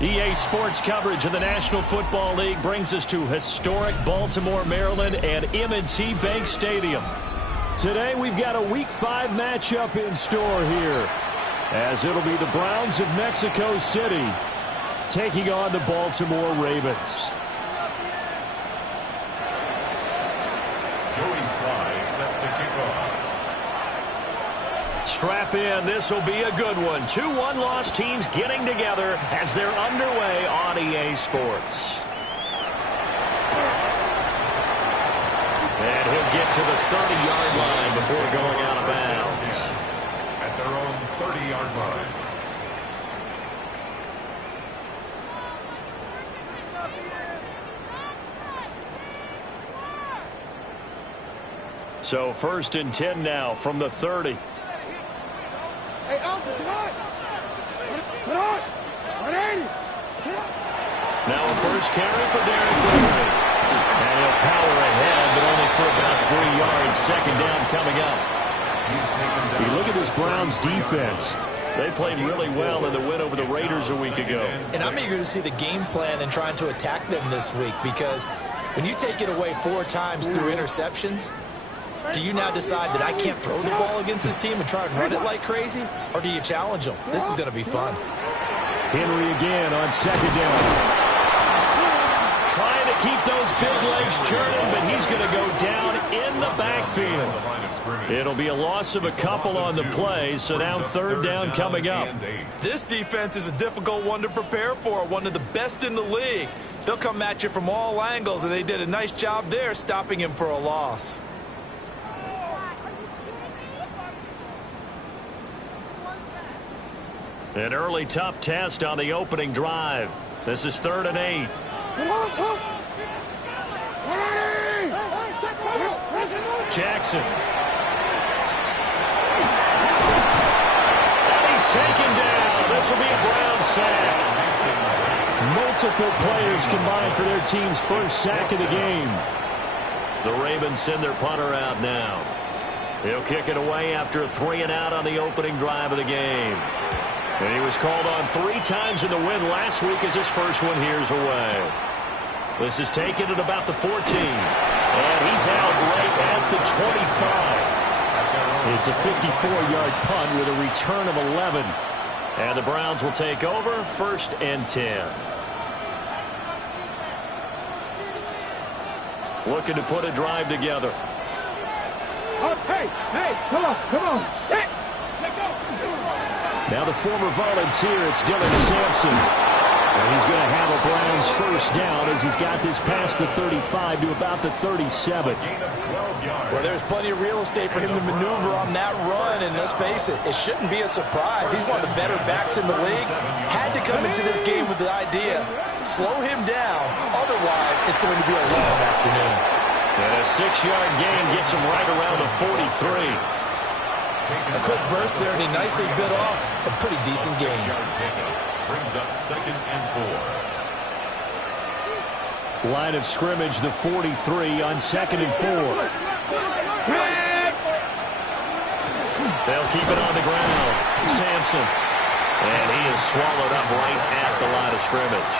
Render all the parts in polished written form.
EA Sports coverage of the National Football League brings us to historic Baltimore, Maryland and M&T Bank Stadium. Today we've got a Week 5 matchup in store here, as it'll be the Browns of Mexico City taking on the Baltimore Ravens. Joey Sly set to kick off. Strap in, this will be a good one. 2 one-loss teams getting together as they're underway on EA Sports. And he'll get to the 30-yard line before going out of bounds. At their own 30-yard line. So 1st and 10 now from the 30. Now a first carry for Derek Henry. And he'll power ahead, but only for about 3 yards. 2nd down coming up. You look at this Browns defense. They played really well in the win over the Raiders a week ago. And I'm eager to see the game plan and trying to attack them this week, because when you take it away 4 times through interceptions, do you now decide that I can't throw the ball against this team and try and run it like crazy? Or do you challenge them? This is going to be fun. Henry again on 2nd down. Trying to keep those big legs churning, but he's going to go down in the backfield. It'll be a loss of a couple on the play, so now 3rd down coming up. This defense is a difficult one to prepare for, one of the best in the league. They'll come at you from all angles, and they did a nice job there stopping him for a loss. An early tough test on the opening drive. This is 3rd and 8. Jackson. And he's taken down. This will be a Brown sack. Multiple players combined for their team's first sack of the game. The Ravens send their punter out now. He'll kick it away after a 3 and out on the opening drive of the game. And he was called on 3 times in the win last week as his first one here's away. This is taken at about the 14. And he's out right at the 25. It's a 54-yard punt with a return of 11. And the Browns will take over 1st and 10. Looking to put a drive together. Hey, come on. Hey, let go. Now the former volunteer, it's Dylan Sampson. And he's going to have a Browns first down as he's got this past the 35 to about the 37. Well, there's plenty of real estate for him to maneuver on that run, and let's face it, it shouldn't be a surprise. He's one of the better backs in the league. Had to come into this game with the idea, slow him down, otherwise it's going to be a long afternoon. And a 6-yard gain gets him right around the 43. A quick burst there, and he nicely bit off a pretty decent gain. Brings up 2nd and 4. Line of scrimmage, the 43 on 2nd and 4. They'll keep it on the ground. Sampson. And he is swallowed up right at the line of scrimmage.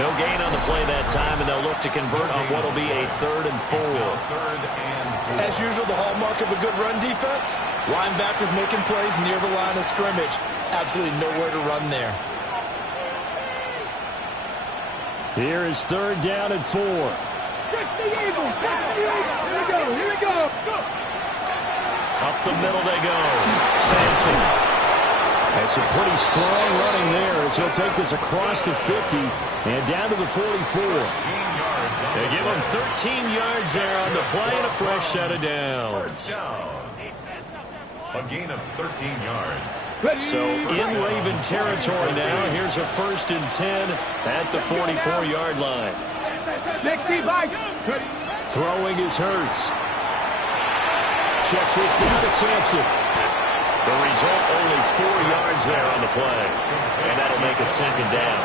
No gain on the play that time, and they'll look to convert on what will be a 3rd and 4. As usual, the hallmark of a good run defense, linebackers making plays near the line of scrimmage. Absolutely nowhere to run there. Here is 3rd down and 4. Here we go. Up the middle they go. Sampson. That's a pretty strong running there as he'll take this across the 50 and down to the 44. They give him 13 yards there on the play and a fresh set of downs. A gain of 13 yards. So in Raven territory now, here's a 1st and 10 at the 44-yard line. 60, Mike. Throwing is Hurts. Checks this down to Sampson. The result, only 4 yards there on the play. And that'll make it second down.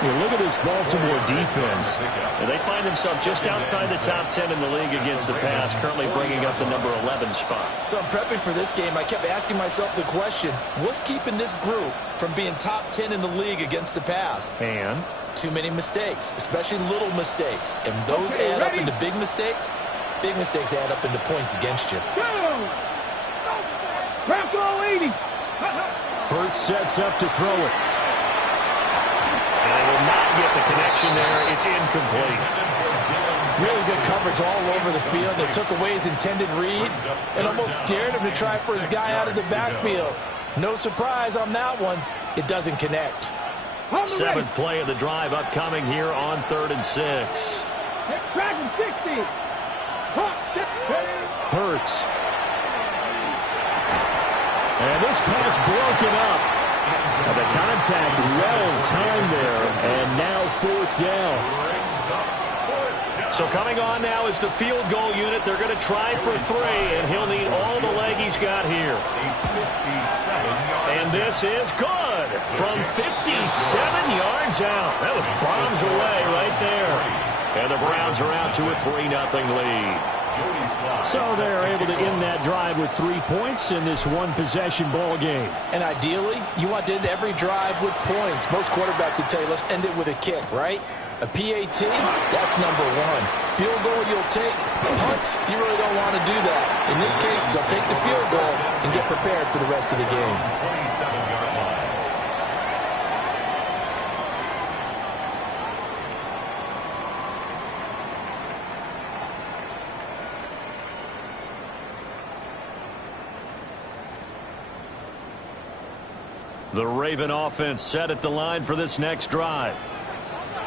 Look at this Baltimore defense. And they find themselves just outside the top 10 in the league against the pass, currently bringing up the number 11 spot. So I'm prepping for this game. I kept asking myself the question, what's keeping this group from being top 10 in the league against the pass? And? Too many mistakes, especially little mistakes. And those add up into big mistakes. Big mistakes add up into points against you. Hurts sets up to throw it. And they will not get the connection there. It's incomplete. Really good coverage all over the field. They took away his intended read and almost dared him to try for his guy out of the backfield. No surprise on that one. It doesn't connect. 7th play of the drive upcoming here on 3rd and 6. Hurts. And this pass broken up. The contact well timed there, and now 4th down. So coming on now is the field goal unit. They're going to try for 3, and he'll need all the leg he's got here. And this is good from 57 yards out. That was bombs away right there. And the Browns are out to a 3-0 lead. So they're able to end that drive with 3 points in this one-possession ball game. And ideally, you want to end every drive with points. Most quarterbacks would tell you, let's end it with a kick, right? A PAT, that's number 1. Field goal you'll take. Punts, you really don't want to do that. In this case, they'll take the field goal and get prepared for the rest of the game. 27-yard line. The Raven offense set at the line for this next drive.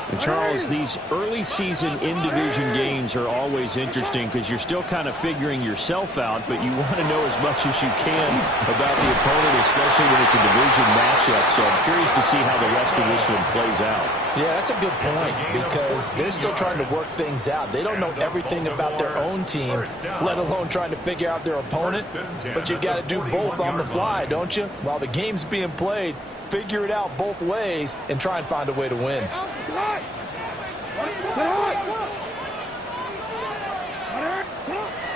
And Charles, these early season in-division games are always interesting because you're still kind of figuring yourself out, but you want to know as much as you can about the opponent, especially when it's a division matchup. So I'm curious to see how the rest of this one plays out. Yeah, that's a good point because they're still trying to work things out. They don't know everything about their own team, let alone trying to figure out their opponent. But you've got to do both on the fly, don't you? While the game's being played, figure it out both ways and try and find a way to win.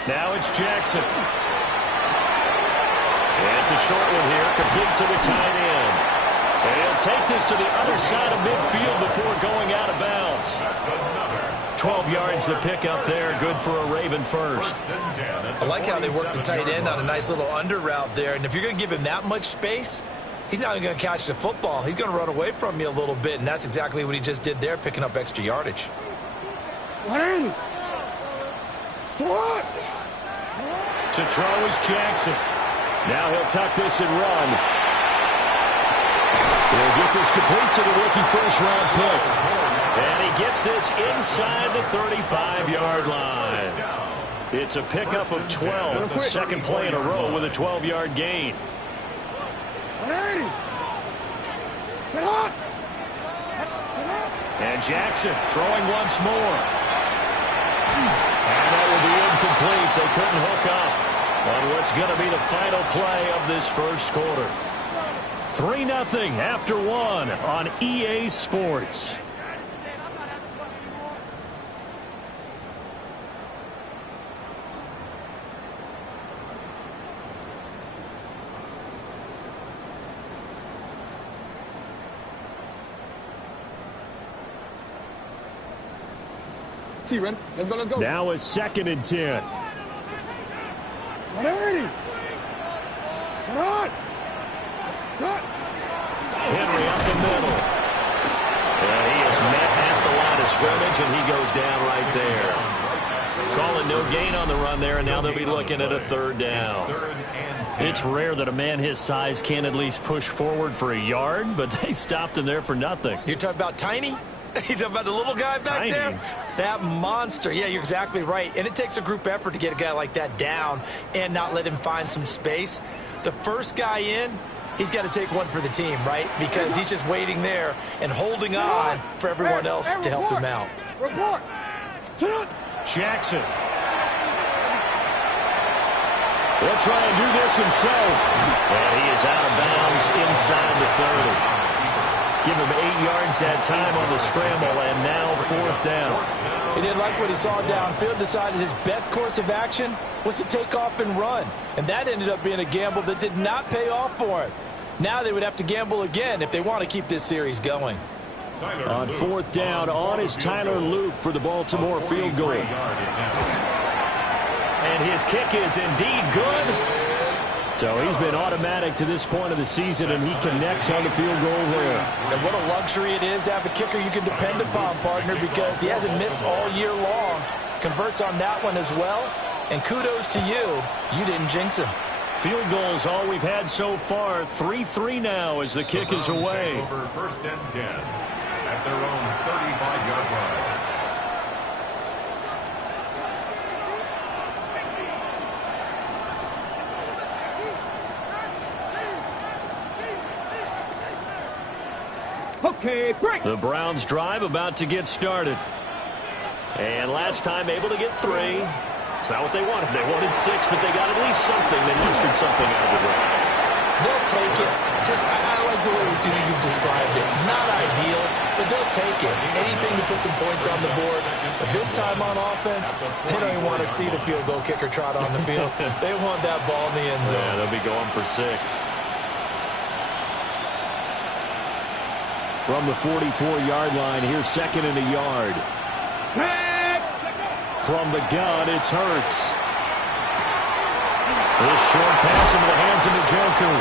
Now it's Jackson. And it's a short one here, complete to the tight end. And he'll take this to the other side of midfield before going out of bounds. 12 yards the pickup there, good for a Raven first. I like how they work the tight end on a nice little under route there. And if you're going to give him that much space, he's not even going to catch the football. He's going to run away from you a little bit, and that's exactly what he just did there, picking up extra yardage. To throw is Jackson. Now he'll tuck this and run. He'll get this complete to the rookie first-round pick. And he gets this inside the 35-yard line. It's a pickup of 12, second play in a row with a 12-yard gain. And Jackson throwing once more. And that will be incomplete. They couldn't hook up on what's going to be the final play of this first quarter. 3-0 after 1 on EA Sports. Now a 2nd and 10. Henry up the middle. And he is met at the line of scrimmage, and he goes down right there. Calling no gain on the run there, and now they'll be looking at a 3rd down. It's rare that a man his size can at least push forward for a yard, but they stopped him there for nothing. You're talking about Tiny? You talking about the little guy back Tiny. there? That monster. Yeah, you're exactly right. And it takes a group effort to get a guy like that down and not let him find some space. The first guy in, he's got to take one for the team, right? Because he's just waiting there and holding on for everyone else to help him out. Report. Jackson. He'll try and do this himself. And he is out of bounds inside the 30. Give him 8 yards that time on the scramble, and now 4th down. He didn't like what he saw downfield, decided his best course of action was to take off and run. And that ended up being a gamble that did not pay off for him. Now they would have to gamble again if they want to keep this series going. On 4th down, on is Tyler Luke for the Baltimore field goal. And his kick is indeed good. So he's been automatic to this point of the season, and he connects on the field goal there. And what a luxury it is to have a kicker you can depend upon, partner, because he hasn't missed all year long. Converts on that one as well. And kudos to you. You didn't jinx him. Field goals all we've had so far. 3-3 now as the kick is away. Over 1st and 10 at their own 35-yard line. Okay, break. The Browns drive about to get started. And last time able to get 3. It's not what they wanted. They wanted 6, but they got at least something. They mustered something out of the drive. They'll take it. I like the way you've described it. Not ideal, but they'll take it. Anything to put some points on the board. But this time on offense, they don't even want to see the field goal kicker trot on the field. They want that ball in the end zone. Yeah, they'll be going for 6. From the 44-yard line, here's 2nd and a yard. From the gun, it's Hurts. This short pass into the hands of Njoku.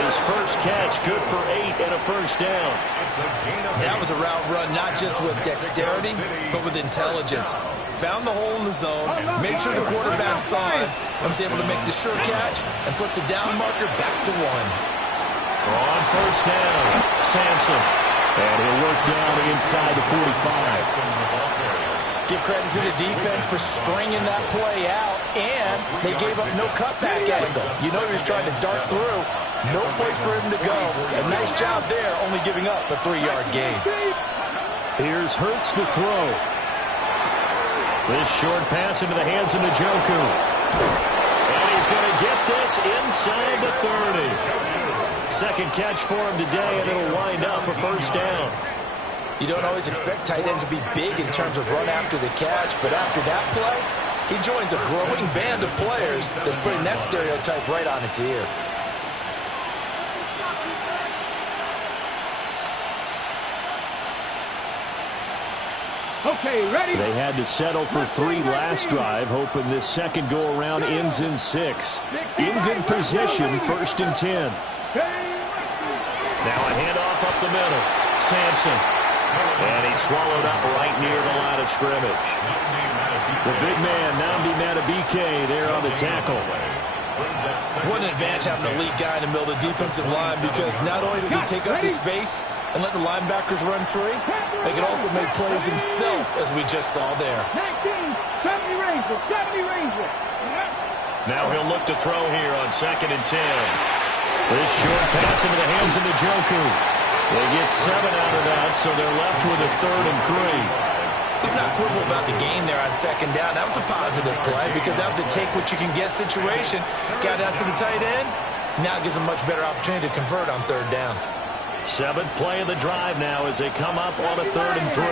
His first catch, good for 8 and a 1st down. That was a route run, not just with dexterity, but with intelligence. Found the hole in the zone, made sure the quarterback saw it, and was able to make the sure catch and flip the down marker back to 1. On 1st down, Sampson. And he'll work down inside the 45. Give credit to the defense for stringing that play out, and they gave up no cutback angle. You know he was trying to dart through. No place for him to go. A nice job there, only giving up a 3-yard gain. Here's Hurts to throw. This short pass into the hands of Njoku. And he's going to get this inside the 30. Second catch for him today, and it'll wind up a 1st down. You don't always expect tight ends to be big in terms of run after the catch, but after that play, he joins a growing band of players that's putting that stereotype right on its ear. Okay, ready? They had to settle for 3 last drive, hoping this second go-around ends in 6. In good position, 1st and 10. Now a handoff up the middle. Sampson. And he's swallowed up right near the line of scrimmage. The big man, Nnamdi Madubuike, there on the tackle. What an advantage having an elite guy in the middle of the defensive line, because not only does he take up the space and let the linebackers run free, he can also make plays himself, as we just saw there. 70 Ranger. Now he'll look to throw here on 2nd and 10. This short pass into the hands of Njoku. They get 7 out of that, so they're left with a 3rd and 3. He's not quibble about the gain there on 2nd down. That was a positive play, because that was a take-what-you-can-get situation. Got out to the tight end. Now it gives him a much better opportunity to convert on 3rd down. 7th play of the drive now as they come up on a 3rd and 3.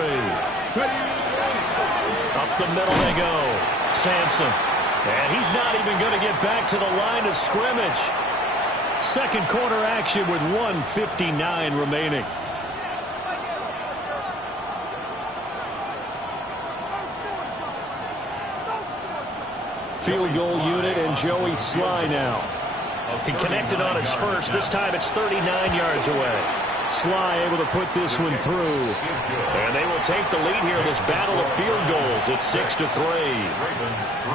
Up the middle they go. Sampson. And he's not even going to get back to the line of scrimmage. Second quarter action with 1:59 remaining. Field goal unit and Joey Sly now. He connected on his first. This time it's 39 yards away. Sly able to put this one through. And they will take the lead here in this battle of field goals. It's 6-3.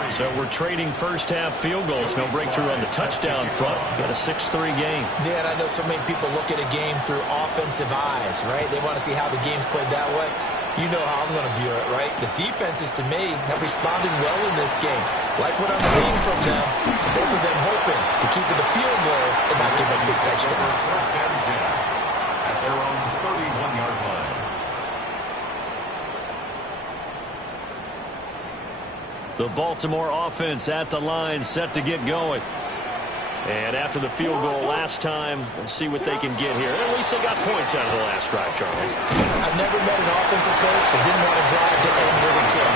So we're trading first half field goals. No breakthrough on the touchdown front. Got a 6-3 game. Yeah, and I know so many people look at a game through offensive eyes, right? They want to see how the game's played that way. You know how I'm going to view it, right? The defenses, to me, have responded well in this game. Like what I'm seeing from them, both of them hoping to keep it the field goals and not give up big touchdowns. At their own 31-yard line. The Baltimore offense at the line, set to get going. And after the field goal last time, we'll see what they can get here. At least they got points out of the last drive, Charles. I've never met an offensive coach that didn't want to drive to end with a kick.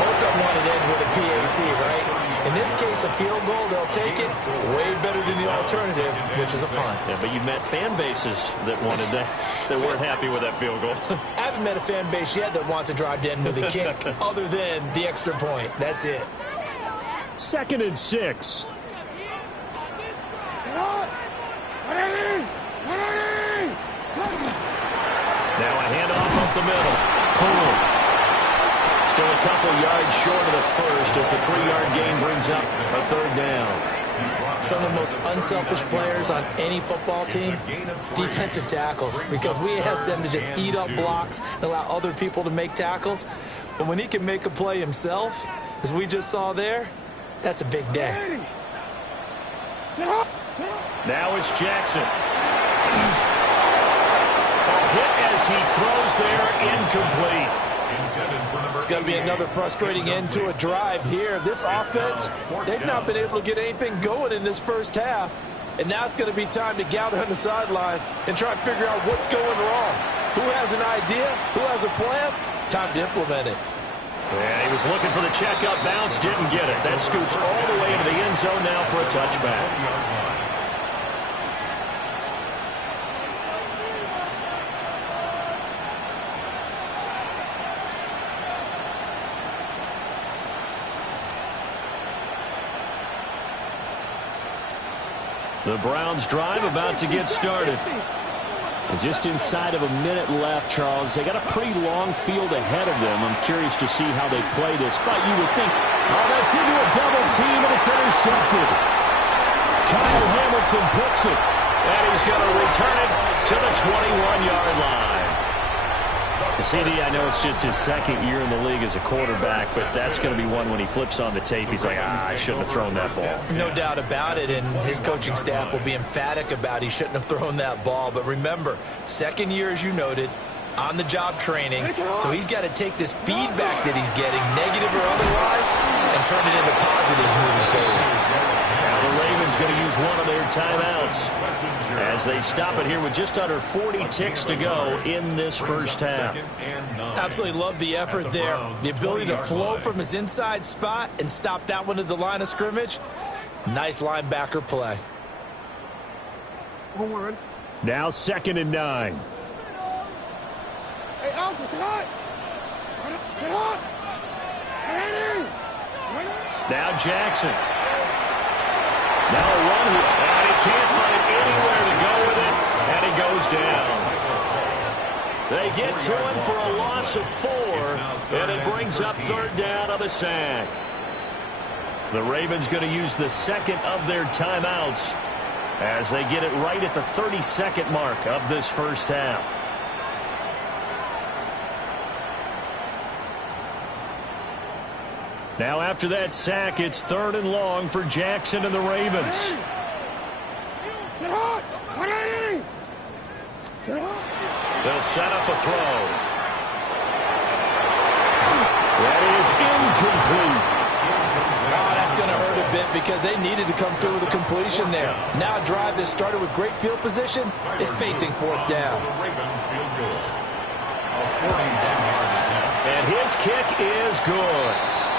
Most of them want to end with a PAT, right? In this case, a field goal, they'll take it. Way better than the alternative, which is a punt. Yeah, but you've met fan bases that wanted that, that weren't happy with that field goal. I haven't met a fan base yet that wants to drive to end with a kick, other than the extra point. That's it. 2nd and 6. Now a handoff up the middle. Boom. Still a couple yards short of the first as the 3-yard gain brings up a 3rd down. Some of the most unselfish players on any football team, defensive tackles, because we ask them to just eat up blocks and allow other people to make tackles. But when he can make a play himself, as we just saw there, that's a big day. Now it's Jackson. Hit as he throws there, incomplete. It's going to be another frustrating end to a drive here. This offense, they've not been able to get anything going in this first half. And now it's going to be time to gather on the sidelines and try and figure out what's going wrong. Who has an idea? Who has a plan? Time to implement it. Yeah, he was looking for the check-up bounce, didn't get it. That scoots all the way into the end zone now for a touchback. The Browns drive about to get started. And just inside of a minute left, Charles. They got a pretty long field ahead of them. I'm curious to see how they play this. But you would think, oh, that's into a double team, and it's intercepted. Kyle Hamilton picks it. And he's going to return it to the 21-yard line. CD, I know it's just his 2nd year in the league as a quarterback, but that's going to be one when he flips on the tape. He's like, I shouldn't have thrown that ball. No doubt about it, and his coaching staff will be emphatic about he shouldn't have thrown that ball. But remember, 2nd year, as you noted, on-the-job training, so he's got to take this feedback that he's getting, negative or otherwise, and turn it into positives moving forward. Now the Ravens going to use one of their timeouts as they stop it here with just under 40 ticks to go in this first half. Absolutely love the effort there. The ability to flow from his inside spot and stop that one at the line of scrimmage. Nice linebacker play. Now 2nd and 9. Now Jackson. Now a run, and he can't find anywhere to go with it, and he goes down. They get to him for a loss of 4, and it brings up 3rd down of the sack. The Ravens going to use the 2nd of their timeouts as they get it right at the 32nd mark of this first half. Now after that sack, it's 3rd and long for Jackson and the Ravens. They'll set up a throw. That is incomplete. Oh, that's going to hurt a bit because they needed to come through with a completion there. Now a drive that started with great field position is facing 4th down. And his kick is good.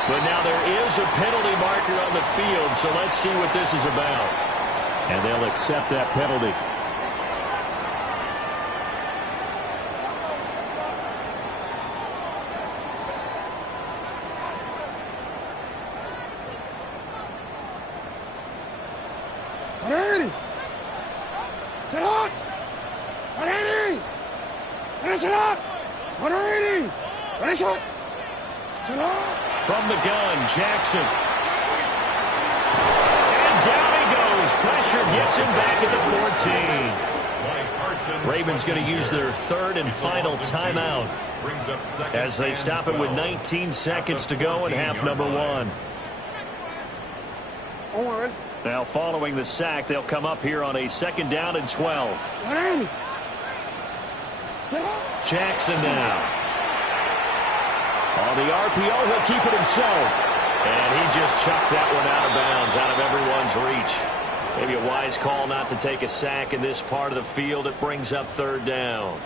But now there is a penalty marker on the field, so let's see what this is about. And they'll accept that penalty. From the gun, Jackson. And down he goes. Pressure gets him back at the 14. Ravens going to use their 3rd and final timeout as they stop it with 19 seconds to go in half number 1. Now following the sack, they'll come up here on a 2nd down and 12. Jackson now. On the RPO, he'll keep it himself. And he just chucked that one out of bounds, out of everyone's reach. Maybe a wise call not to take a sack in this part of the field. It brings up third down.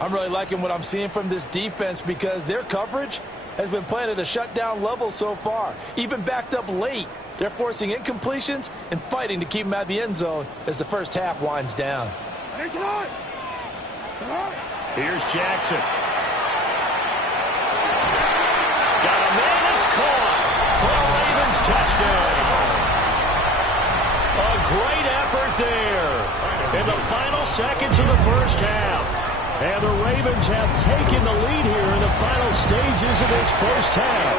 I'm really liking what I'm seeing from this defense because their coverage has been playing at a shutdown level so far. Even backed up late, they're forcing incompletions and fighting to keep them out of the end zone as the first half winds down. Here's Jackson. Got a man, it's caught for a Ravens touchdown. A great effort there in the final seconds of the first half. And the Ravens have taken the lead here in the final stages of this first half.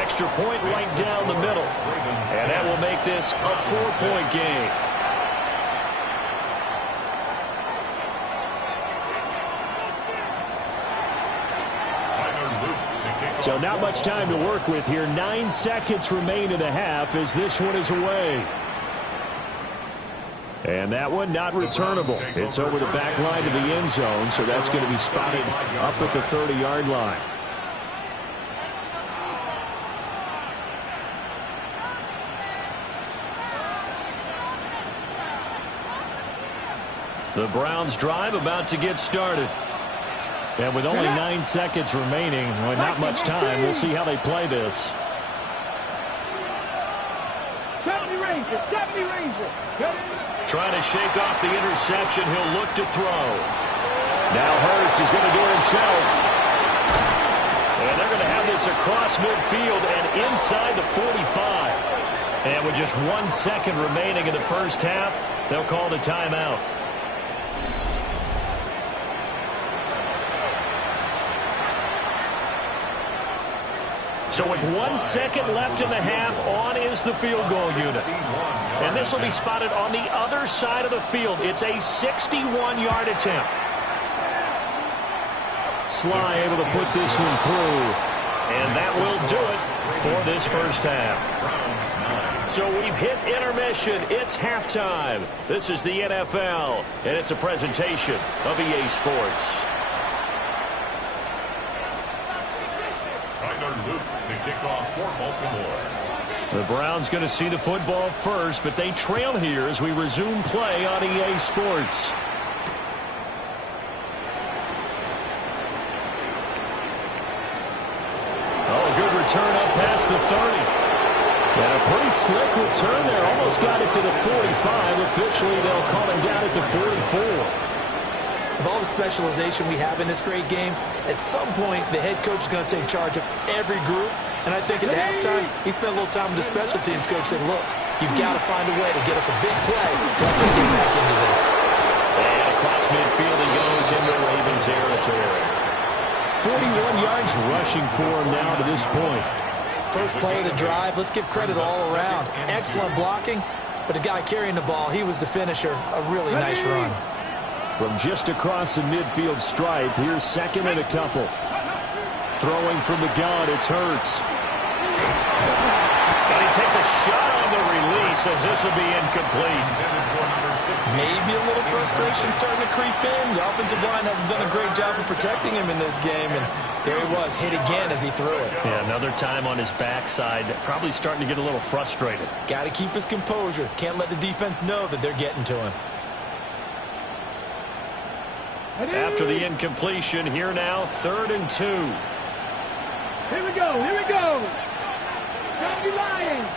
Extra point right down the middle. And that will make this a 4-point game. So not much time to work with here. 9 seconds remain in the half as this one is away. And that one not returnable. It's over the back line to the end zone, so that's going to be spotted up at the 30-yard line. The Browns drive about to get started. And with only 9 seconds remaining, well, not much time, we'll see how they play this. 70 Rangers, 70 Rangers. Trying to shake off the interception, he'll look to throw. Now Hurts is going to do it himself. And they're going to have this across midfield and inside the 45. And with just 1 second remaining in the first half, they'll call the timeout. So with 1 second left in the half, on is the field goal unit. And this will be spotted on the other side of the field. It's a 61-yard attempt. Sly able to put this one through. And that will do it for this first half. So we've hit intermission. It's halftime. This is the NFL, and it's a presentation of EA Sports. To kick off for Baltimore. The Browns going to see the football first, but they trail here as we resume play on EA Sports. Oh, good return up past the 30. And a pretty slick return there. Almost got it to the 45. Officially, they'll call him down at the 44. With all the specialization we have in this great game, at some point, the head coach is going to take charge of every group. And I think at halftime, he spent a little time with the special teams coach, said, look, you've got to find a way to get us a big play. Let us get back into this. And across midfield, he goes into Raven territory. 41 yards rushing for him now to this point. First play of the drive, let's give credit all around. Excellent blocking, but the guy carrying the ball, he was the finisher. A really nice run. From just across the midfield stripe, here's second and a couple. Throwing from the gun, it's Hurts. And he takes a shot on the release as this will be incomplete. Maybe a little frustration starting to creep in. The offensive line hasn't done a great job of protecting him in this game, and there he was, hit again as he threw it. Yeah, another time on his backside, probably starting to get a little frustrated. Got to keep his composure. Can't let the defense know that they're getting to him. After the incompletion, here now, 3rd and 2. Here we go, here we go. 70 Lions.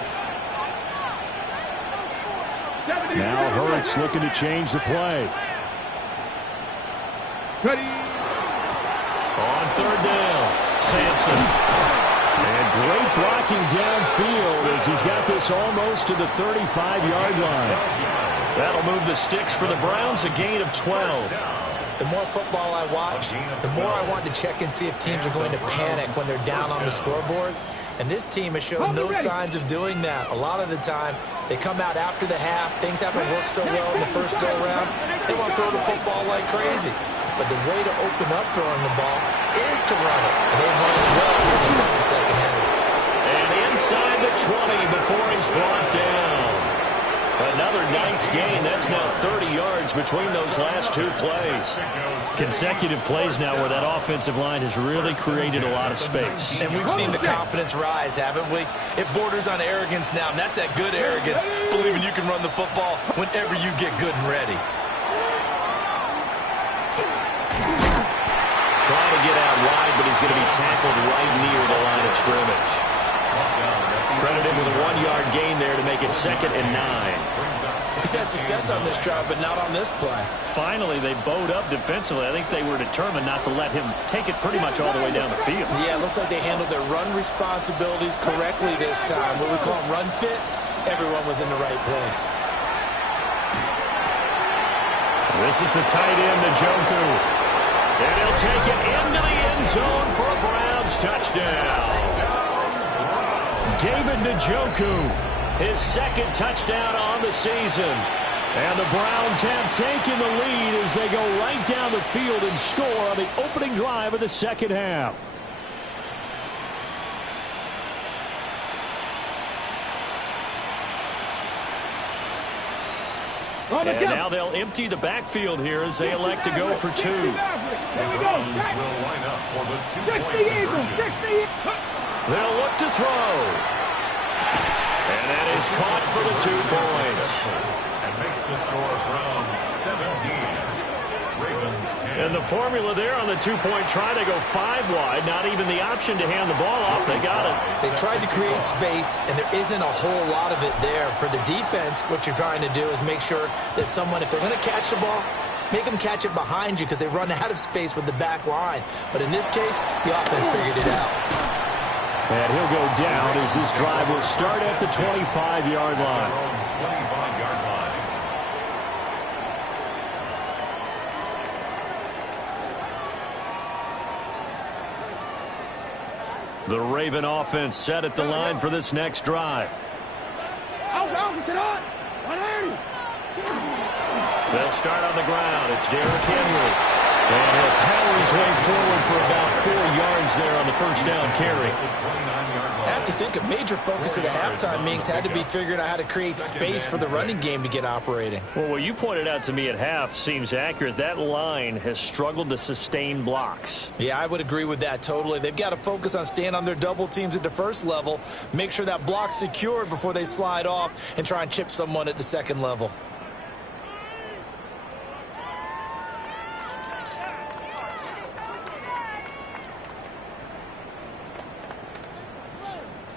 70 Now Hurts looking to change the play. Ready. On 3rd down, Sampson. And great blocking downfield as he's got this almost to the 35-yard line. That'll move the sticks for the Browns, a gain of 12. The more football I watch, the more I want to check and see if teams are going to panic when they're down on the scoreboard. And this team has shown no signs of doing that. A lot of the time, they come out after the half. Things haven't worked so well in the first go-around. They want to throw the football like crazy. But the way to open up throwing the ball is to run it. And they've run it well here to start the second half. And inside the 20 before he's brought down. Another nice gain. That's now 30 yards between those last two plays. Consecutive plays now where that offensive line has really created a lot of space. And we've seen the confidence rise, haven't we? It borders on arrogance now, and that's that good arrogance, believing you can run the football whenever you get good and ready. Trying to get out wide, but he's going to be tackled right near the line of scrimmage. Credited with a 1-yard gain there to make it 2nd and 9. He's had success on this drive, but not on this play. Finally, they bowed up defensively. I think they were determined not to let him take it pretty much all the way down the field. Yeah, it looks like they handled their run responsibilities correctly this time. What we call them run fits, everyone was in the right place. This is the tight end, Njoku. And he'll take it into the end zone for a Browns touchdown. David Njoku, his 2nd touchdown on the season. And the Browns have taken the lead as they go right down the field and score on the opening drive of the second half. And now they'll empty the backfield here as they elect to go for 2. The Browns will line up for the 2-point conversion. They'll look to throw. And that is caught for the 2 points. And makes the score Browns 17. Ravens 10. And the formula there on the 2-point try, they go 5 wide. Not even the option to hand the ball off. They got it. They tried to create space, and there isn't a whole lot of it there. For the defense, what you're trying to do is make sure that if they're going to catch the ball, make them catch it behind you because they run out of space with the back line. But in this case, the offense figured it out. And he'll go down as this drive will start at the 25-yard line. 25-yard line. The Raven offense set at the line for this next drive. They'll start on the ground. It's Derrick Henry. And he'll power his way forward for about 4 yards there on the first down carry. I have to think a major focus of the halftime meetings had to be figuring out how to create space for the running game to get operating. Well, what you pointed out to me at half seems accurate. That line has struggled to sustain blocks. Yeah, I would agree with that totally. They've got to focus on staying on their double teams at the first level, make sure that block's secured before they slide off and try and chip someone at the second level.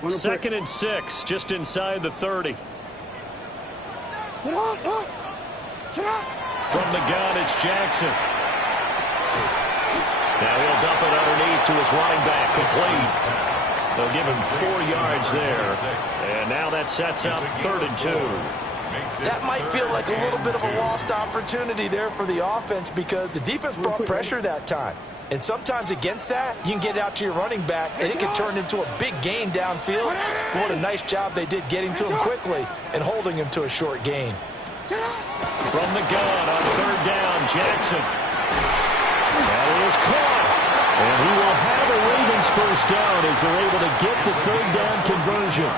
Second and 6, just inside the 30. From the gun, it's Jackson. Now he'll dump it underneath to his running back, complete. They'll give him 4 yards there. And now that sets up 3rd and 2. That might feel like a little bit of a lost opportunity there for the offense because the defense brought pressure that time. And sometimes against that, you can get it out to your running back, and it can turn into a big gain downfield. But what a nice job they did getting to him quickly and holding him to a short gain. From the gun on 3rd down, Jackson. That is caught. And he will have a Ravens first down as they're able to get the 3rd down conversion.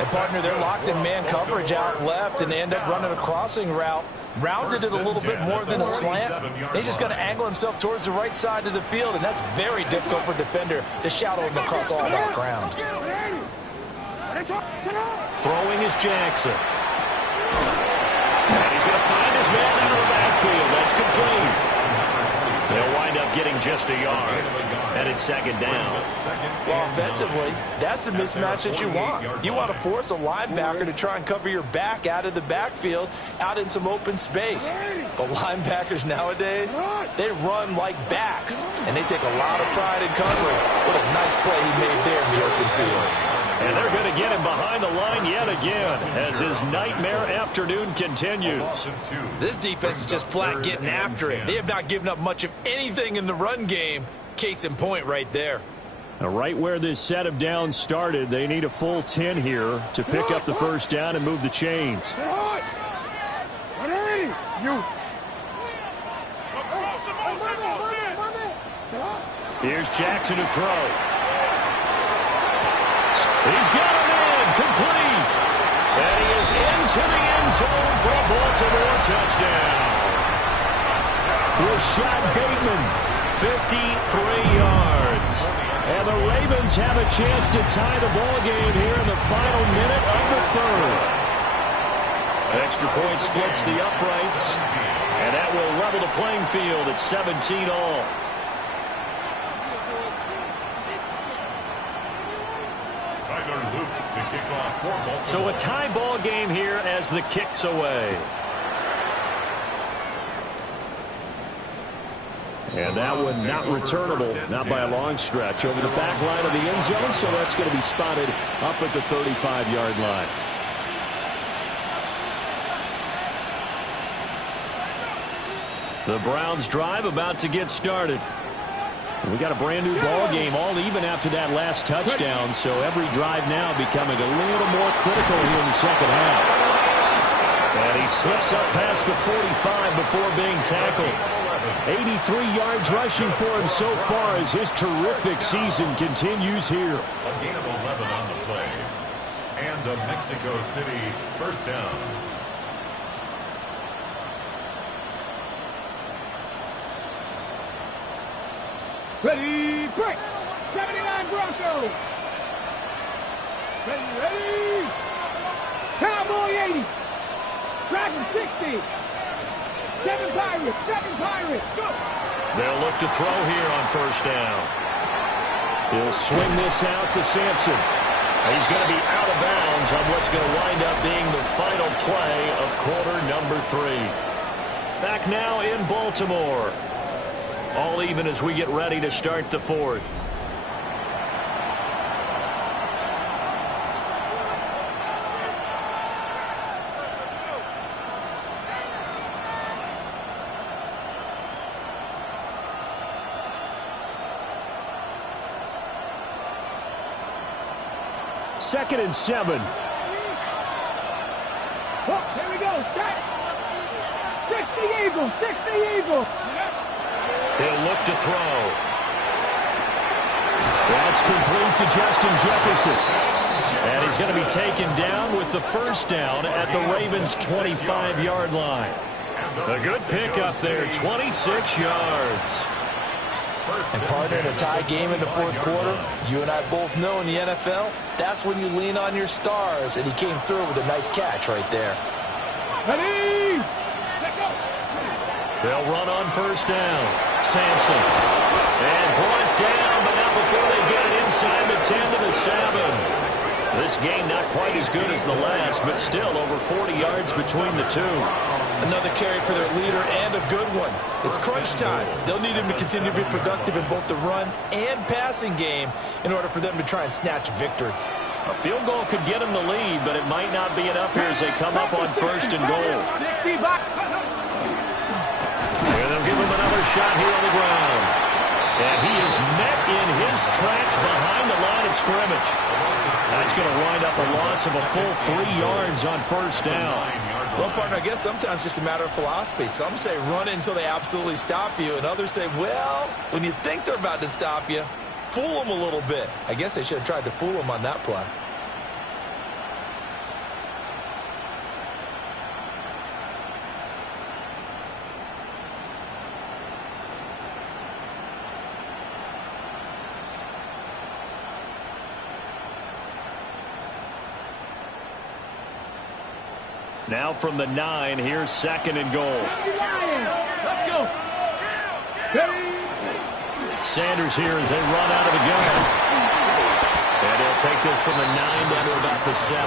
And, partner, they're locked in man coverage out left, and they end up running a crossing route. Rounded it a little bit more than a slant. He's just going to angle himself towards the right side of the field, and that's very difficult for a defender to shadow him across all that ground. Throwing is Jackson. And he's going to find his man out of the backfield. That's complete. They'll wind up getting just a yard. And it's 2nd down. Well, offensively, that's the mismatch that you want. You want to force a linebacker to try and cover your back out of the backfield, out in some open space. But linebackers nowadays, they run like backs, and they take a lot of pride in covering. What a nice play he made there in the open field. And they're going to get him behind the line yet again as his nightmare afternoon continues. This defense is just flat getting after it. They have not given up much of anything in the run game. Case in point right there. Now, right where this set of downs started, they need a full 10 here to pick up the first down and move the chains. Here's Jackson to throw. He's got him in, complete. And he is into the zone for a Baltimore touchdown. Rashad Bateman, 53 yards. And the Ravens have a chance to tie the ball game here in the final minute of the third. Extra point splits the uprights, and that will level the playing field at 17 all. To kick off for Baltimore. So a tie ball game here as the kick's away. And that one not returnable, not by a long stretch, over the back line of the end zone, so that's going to be spotted up at the 35-yard line. The Browns drive about to get started. We got a brand new ball game, all even after that last touchdown, so every drive now becoming a little more critical here in the second half. And he slips up past the 45 before being tackled. 83 yards rushing for him so far as his terrific season continues here. A gain of 11 on the play. And a Mexico City first down. Ready, break! 79 Broncos! Ready! Cowboy 80! Dragon 60! 7 Pirates! Go! They'll look to throw here on first down. He'll swing this out to Sampson. He's going to be out of bounds on what's going to wind up being the final play of quarter number 3. Back now in Baltimore. All even as we get ready to start the fourth. Second and 7. Oh, here we go. Start. 60 Eagles. He'll look to throw. That's complete to Justin Jefferson. And he's going to be taken down with the first down at the Ravens' 25-yard line. A good pickup there, 26 yards. And partner, in a tie game in the fourth quarter, you and I both know in the NFL, that's when you lean on your stars, and he came through with a nice catch right there. Ready! Let go! They'll run on first down. Sampson. And brought down, but not before they get it inside the 10 to the 7. This game not quite as good as the last, but still over 40 yards between the two. Another carry for their leader and a good one. It's crunch time. They'll need him to continue to be productive in both the run and passing game in order for them to try and snatch a victory. A field goal could get them the lead, but it might not be enough here as they come up on first and goal. And they'll give him another shot here on the ground. And he is met in his tracks behind the line of scrimmage. That's going to wind up a loss of a full 3 yards on first down. Well, partner, I guess sometimes it's just a matter of philosophy. Some say run it until they absolutely stop you, and others say, well, when you think they're about to stop you, fool them a little bit. I guess they should have tried to fool them on that play. Now from the 9, here's second and goal. Let's go. Sanders here as they run out of the gun. And he'll take this from the 9 down to about the 7.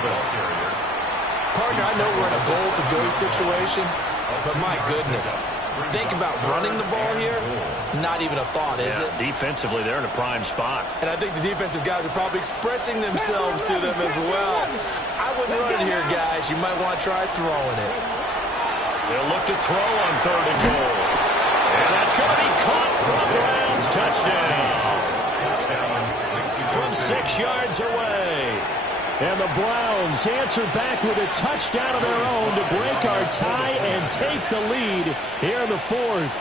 Partner, I know we're in a goal-to-go situation, but my goodness, think about running the ball here. Not even a thought, is it? Defensively, they're in a prime spot. And I think the defensive guys are probably expressing themselves to them as well. I wouldn't run it here, guys. You might want to try throwing it. They'll look to throw on third and goal. And that's going to be caught from Browns. Touchdown. From 6 yards away. And the Browns answer back with a touchdown of their own to break our tie and take the lead here in the fourth.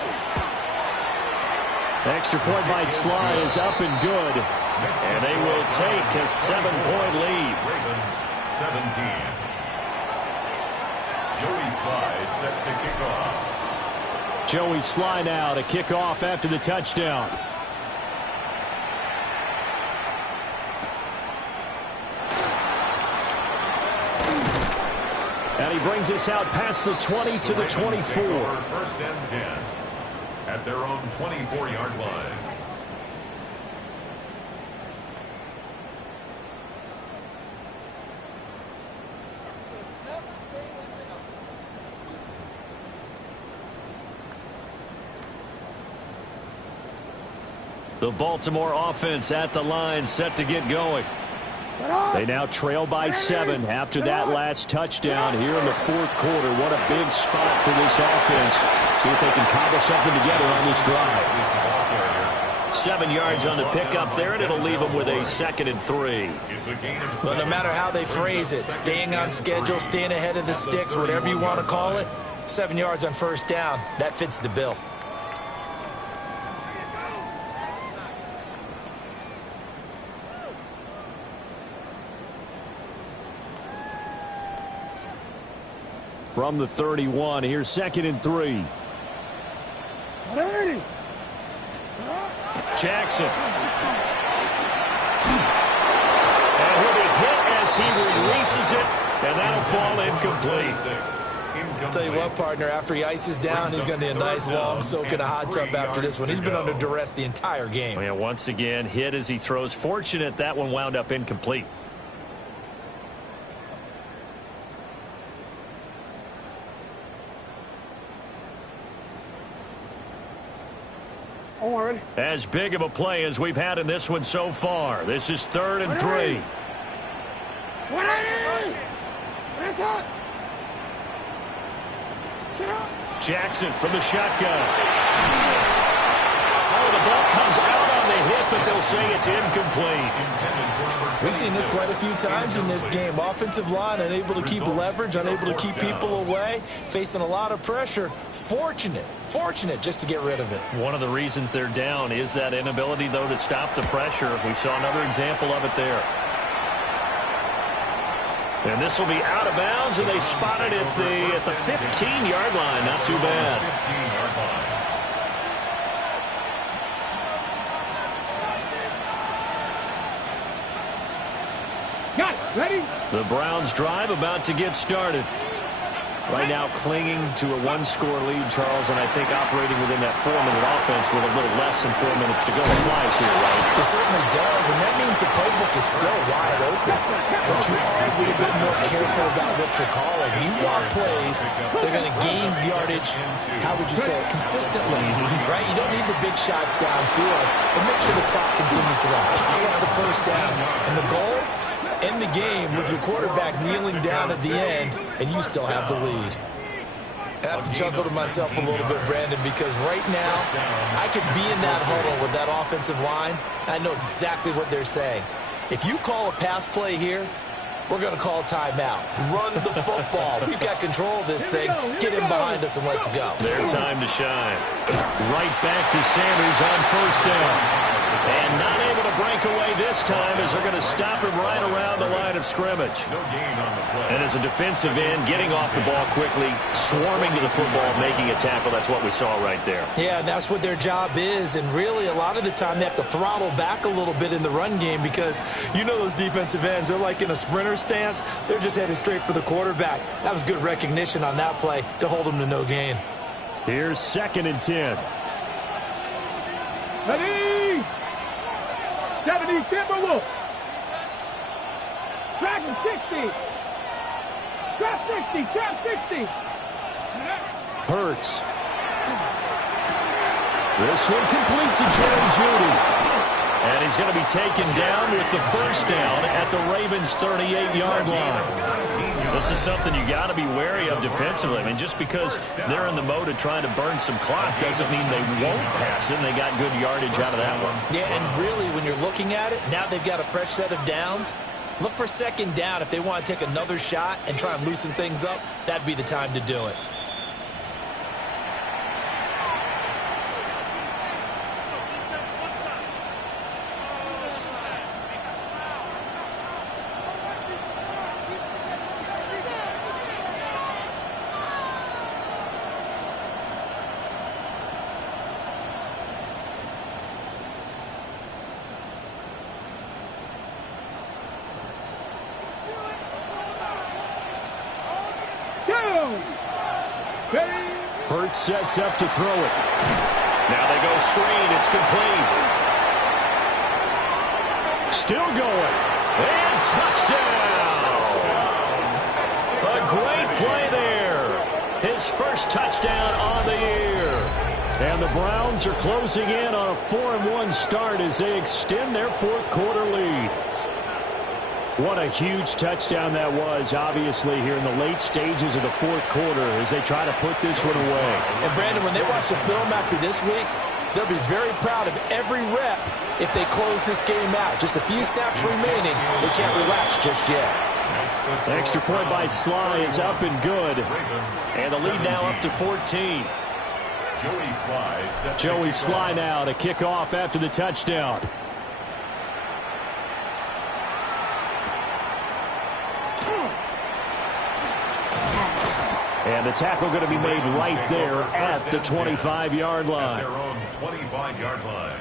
Extra point by Sly is up and good. And they will take a 7-point lead. Ravens 17. Joey Sly set to kick off. Joey Sly now to kick off after the touchdown. And he brings us out past the 20 to the 24. First and 10 at their own 24-yard line. The Baltimore offense at the line, set to get going. They now trail by 7 after that last touchdown here in the fourth quarter. What a big spot for this offense. See if they can cobble something together on this drive. 7 yards on the pickup there, and it'll leave them with a 2nd and 3. Well, no matter how they phrase it, staying on schedule, staying ahead of the sticks, whatever you want to call it, 7 yards on first down, that fits the bill. From the 31, here's 2nd and 3. Jackson. And he'll be hit as he releases it, and that'll fall incomplete. I'll tell you what, partner, after he ices down, he's going to need a nice long soak in a hot tub after this one. He's been under duress the entire game. Yeah, once again, hit as he throws. Fortunate that one wound up incomplete. As big of a play as we've had in this one so far. This is 3rd and 3. Jackson from the shotgun. Oh, the ball comes out on the hit, but they'll say it's incomplete. We've seen this quite a few times in this game. Offensive line unable to keep leverage, unable to keep people away, facing a lot of pressure. Fortunate just to get rid of it. One of the reasons they're down is that inability, though, to stop the pressure. We saw another example of it there. And this will be out of bounds, and they spot it at the 15-yard line. Not too bad. 15-yard line. Got it. Ready? The Browns drive about to get started. Right now clinging to a 1-score lead, Charles, and I think operating within that 4-minute offense with a little less than 4 minutes to go applies here, right? It certainly does, and that means the playbook is still wide open. But you are a little bit more careful about what you're calling. You want plays, they're going to gain yardage, how would you say it, consistently, right? You don't need the big shots downfield, but make sure the clock continues to run. Pile up the first down, and the goal? End the game with your quarterback kneeling down at the end, and you still have the lead. I have to chuckle to myself a little bit, Brandon, because right now, I could be in that huddle with that offensive line, and I know exactly what they're saying. If you call a pass play here, we're going to call timeout. Run the football. We've got control of this thing. Get in behind us and let's go. Their time to shine. Right back to Sanders on first down. And not able to break away this time as they're going to stop him right around the line of scrimmage. No gain on the play. And as a defensive end, getting off the ball quickly, swarming to the football, making a tackle. That's what we saw right there. Yeah, and that's what their job is. And really, a lot of the time, they have to throttle back a little bit in the run game because you know those defensive ends, they're like in a sprinter stance. They're just headed straight for the quarterback. That was good recognition on that play to hold them to no gain. Here's 2nd and 10. Ready? 70 Timberwolves. Track 60. Trap 60. Trap 60. Hurts. This one complete to Jerry Jeudy. And he's going to be taken down with the first down at the Ravens' 38-yard line. This is something you got to be wary of defensively. I mean, just because they're in the mode of trying to burn some clock doesn't mean they won't pass it. And they got good yardage out of that one. Yeah, and really, when you're looking at it, now they've got a fresh set of downs. Look for 2nd down. If they want to take another shot and try and loosen things up, that'd be the time to do it. go. Steady. Hurts sets up to throw it. Now they go screen. It's complete. Still going. And touchdown. A great play there. His first touchdown on the year. And the Browns are closing in on a 4-1 start as they extend their fourth quarter lead. What a huge touchdown that was, obviously, here in the late stages of the fourth quarter as they try to put this one away. And, Brandon, when they watch the film after this week, they'll be very proud of every rep if they close this game out. Just a few snaps remaining. They can't relax just yet. Extra point by Sly is up and good. And the lead now up to 14. Joey Sly now to kick off after the touchdown. And the tackle going to be made right there at the 25-yard line. At their own 25-yard line.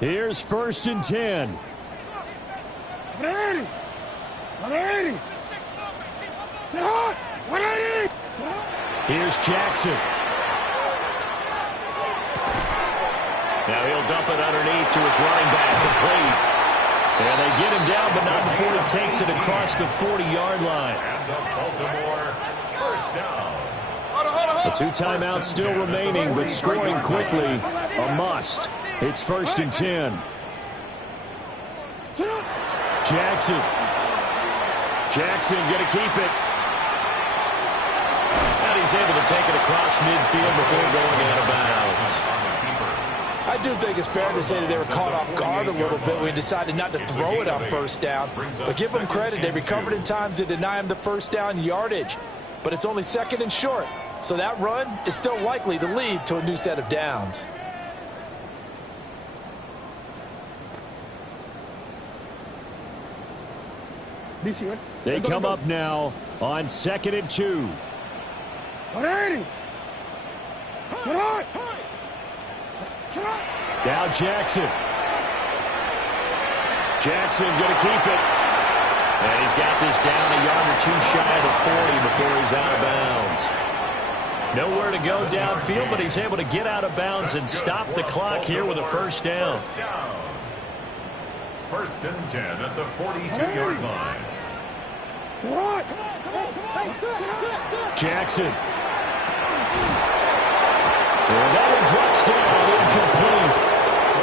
Here's 1st and 10. Here's Jackson. Now he'll dump it underneath to his running back, complete. And they get him down, but not before he takes it across the 40-yard line. And the Baltimore first down. The 2 timeouts still remaining, but scoring quickly, a must. It's 1st and 10. Jackson. Jackson going to keep it. And he's able to take it across midfield before going out of bounds. I do think it's fair to say that they were caught off guard a little bit when we decided not to throw it on first down. But give them credit. They recovered in time to deny him the first down yardage. But it's only 2nd and short. So that run is still likely to lead to a new set of downs. They come up now on 2nd and 2. Now Jackson. Jackson going to keep it. And he's got this down a yard or 2 shy of the 40 before he's out of bounds. Nowhere to go downfield, but he's able to get out of bounds and stop the clock here with a first down. 1st and 10 at the 42-yard line. Jackson. And that one drops down, incomplete.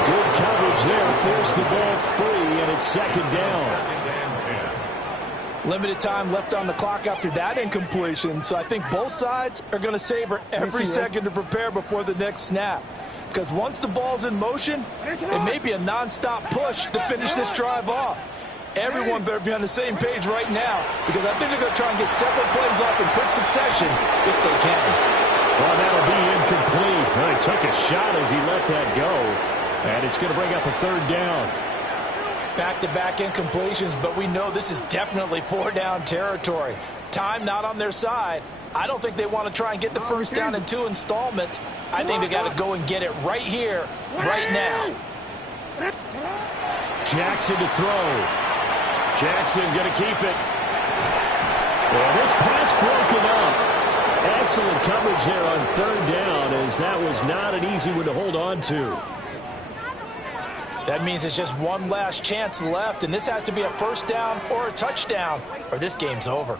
Good coverage there, forced the ball free, and it's 2nd down. Limited time left on the clock after that incompletion, so I think both sides are going to savor every second to prepare before the next snap. Because once the ball's in motion, it may be a non-stop push to finish this drive off. Everyone better be on the same page right now, because I think they're going to try and get several plays off in quick succession if they can. Well, that'll be incomplete. Well, he took a shot as he let that go, and it's going to bring up a 3rd down. Back-to-back incompletions, but we know this is definitely 4-down territory. Time not on their side. I don't think they want to try and get the first down in 2 installments. I think they got to go and get it right here, right now. Jackson to throw. Jackson going to keep it. Well, this pass broken up. Excellent coverage there on 3rd down, as that was not an easy one to hold on to. That means it's just one last chance left, and this has to be a first down or a touchdown, or this game's over.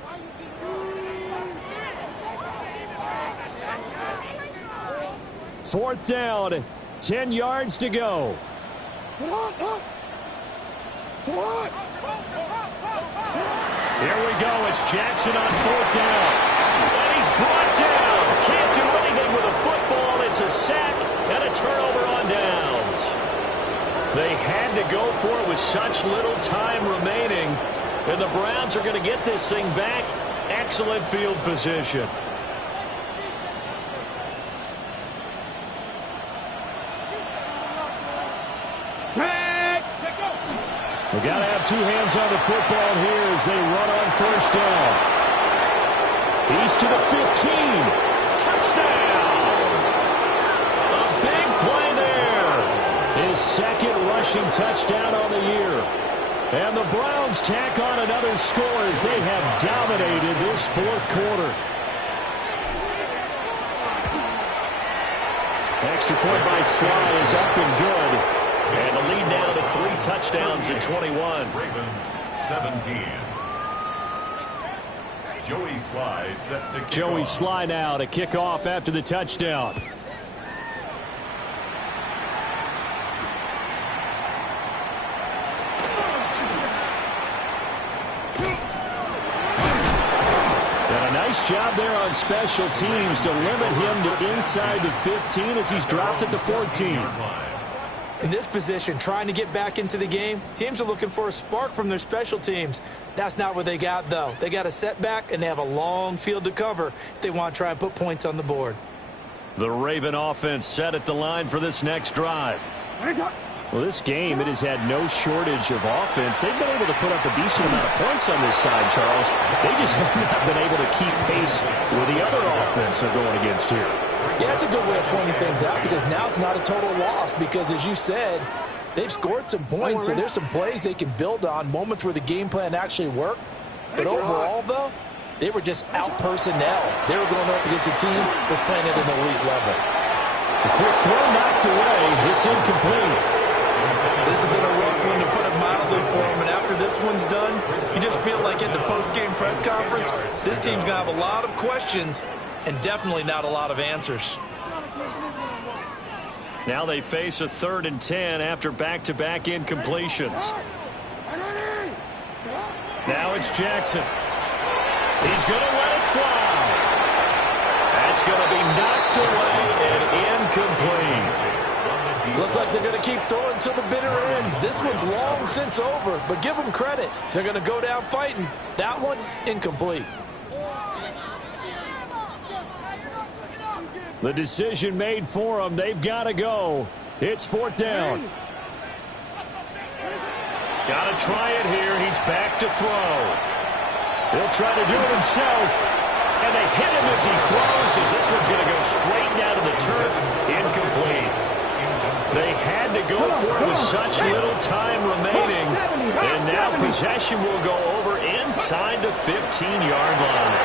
Fourth down, 10 yards to go. Here we go. It's Jackson on 4th down. And he's brought down. Can't do anything with a football. It's a sack and a turnover on downs. They had to go for it with such little time remaining. And the Browns are going to get this thing back. Excellent field position. We've got to have 2 hands on the football here as they run on 1st down. to the 15. Touchdown! A big play there. His second rushing touchdown on the year. And the Browns tack on another score as they have dominated this fourth quarter. Extra point by Sly is up and good. And the lead now to 3 touchdowns at 21. Ravens 17. Joey Sly set to kick Joey off. Sly now to kick off after the touchdown. Nice job there on special teams to limit him to inside the 15 as he's dropped at the 14. In this position, trying to get back into the game, teams are looking for a spark from their special teams. That's not what they got, though. They got a setback, and they have a long field to cover if they want to try and put points on the board. The Raven offense set at the line for this next drive. Well, this game, it has had no shortage of offense. They've been able to put up a decent amount of points on this side, Charles. They just have not been able to keep pace with the other offense they're going against here. Yeah, that's a good way of pointing things out because now it's not a total loss because, as you said, they've scored some points, so there's some plays they can build on, moments where the game plan actually worked. But overall, though, they were just out-personnel. They were going up against a team that's playing at an elite level. A quick throw knocked away. It's incomplete. This has been a rough one, to put it mildly, for him. And after this one's done, you just feel like at the post-game press conference, this team's going to have a lot of questions and definitely not a lot of answers. Now they face a 3rd and 10 after back-to-back incompletions. Now it's Jackson. He's going to let it fly. That's going to be knocked away and incomplete. Looks like they're going to keep throwing to the bitter end. This one's long since over, but give them credit. They're going to go down fighting. That one, incomplete. The decision made for them. They've got to go. It's 4th down. Got to try it here. He's back to throw. He'll try to do it himself. And they hit him as he throws, as this one's going to go straight down to the turf. Incomplete. They had to go for it with such little time remaining. And now possession will go over inside the 15-yard line.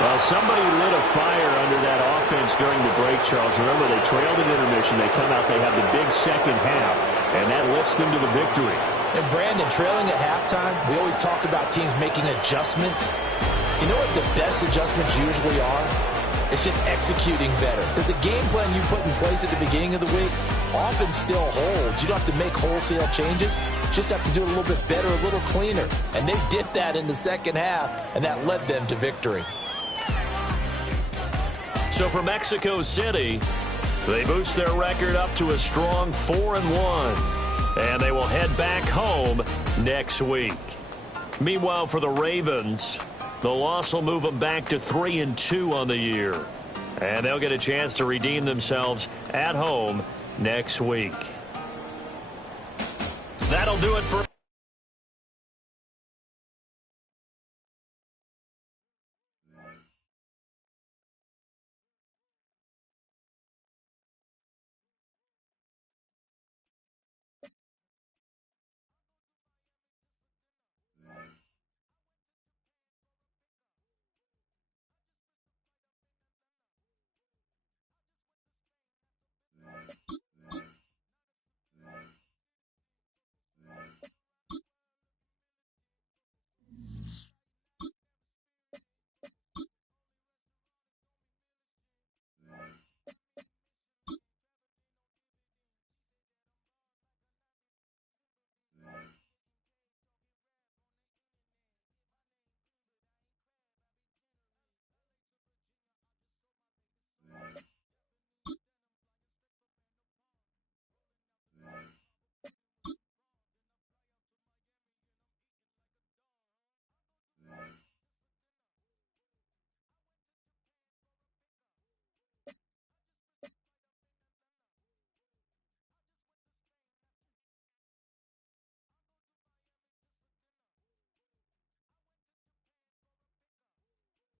Well, somebody lit a fire under that offense during the break, Charles. Remember, they trailed at intermission. They come out, they have the big second half, and that lifts them to the victory. And Brandon, trailing at halftime, we always talk about teams making adjustments. You know what the best adjustments usually are? It's just executing better. Because the game plan you put in place at the beginning of the week often still holds. You don't have to make wholesale changes. You just have to do it a little bit better, a little cleaner. And they did that in the second half, and that led them to victory. So for Mexico City, they boost their record up to a strong 4-1. And they will head back home next week. Meanwhile, for the Ravens, the loss will move them back to 3-2 on the year. And they'll get a chance to redeem themselves at home next week. That'll do it for